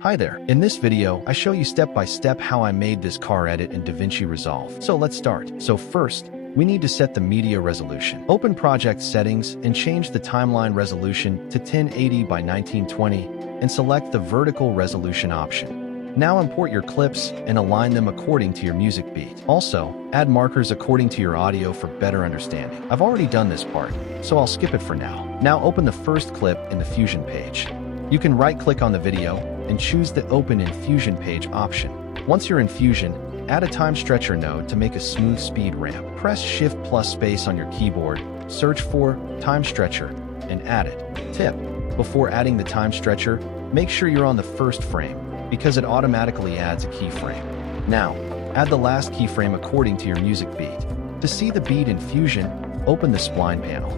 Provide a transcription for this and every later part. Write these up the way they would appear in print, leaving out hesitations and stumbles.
Hi there. In this video, I show you step by step how I made this car edit in DaVinci Resolve. So let's start. So first, we need to set the media resolution. Open project settings and change the timeline resolution to 1080 by 1920 and select the vertical resolution option. Now import your clips and align them according to your music beat. Also, add markers according to your audio for better understanding. I've already done this part, so I'll skip it for now. Now open the first clip in the Fusion page. You can right-click on the video and choose the Open in Fusion page option. Once you're in Fusion, add a time stretcher node to make a smooth speed ramp. Press Shift plus space on your keyboard, search for time stretcher, and add it. Tip: before adding the time stretcher, make sure you're on the first frame, because it automatically adds a keyframe. Now, add the last keyframe according to your music beat. To see the beat in Fusion, open the spline panel.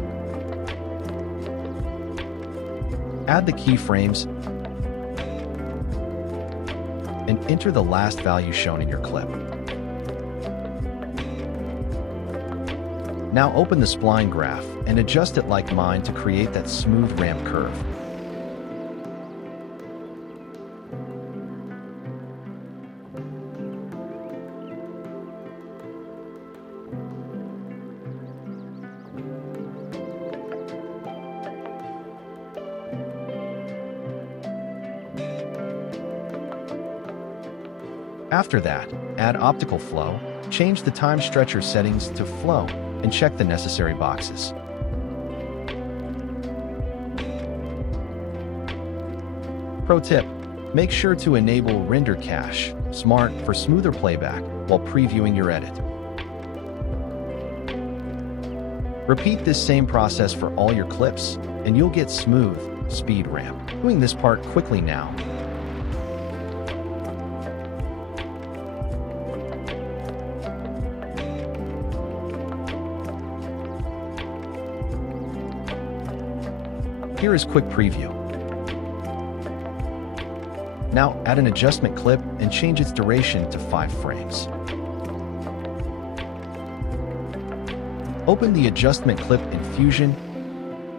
Add the keyframes and enter the last value shown in your clip. Now open the spline graph and adjust it like mine to create that smooth ramp curve. After that, add optical flow, change the time stretcher settings to flow, and check the necessary boxes. Pro tip: make sure to enable Render Cache Smart for smoother playback while previewing your edit. Repeat this same process for all your clips, and you'll get smooth speed ramp. Doing this part quickly now. Here is quick preview. Now add an adjustment clip and change its duration to 5 frames. Open the adjustment clip in Fusion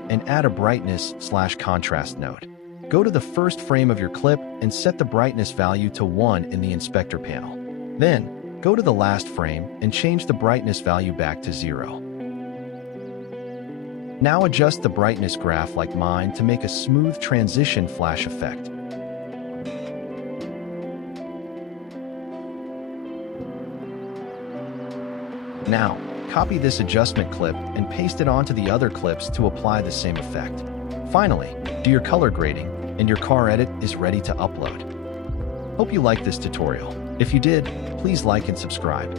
and add a brightness/contrast node. Go to the first frame of your clip and set the brightness value to 1 in the inspector panel. Then, go to the last frame and change the brightness value back to 0. Now adjust the brightness graph like mine to make a smooth transition flash effect. Now, copy this adjustment clip and paste it onto the other clips to apply the same effect. Finally, do your color grading, and your car edit is ready to upload. Hope you liked this tutorial. If you did, please like and subscribe.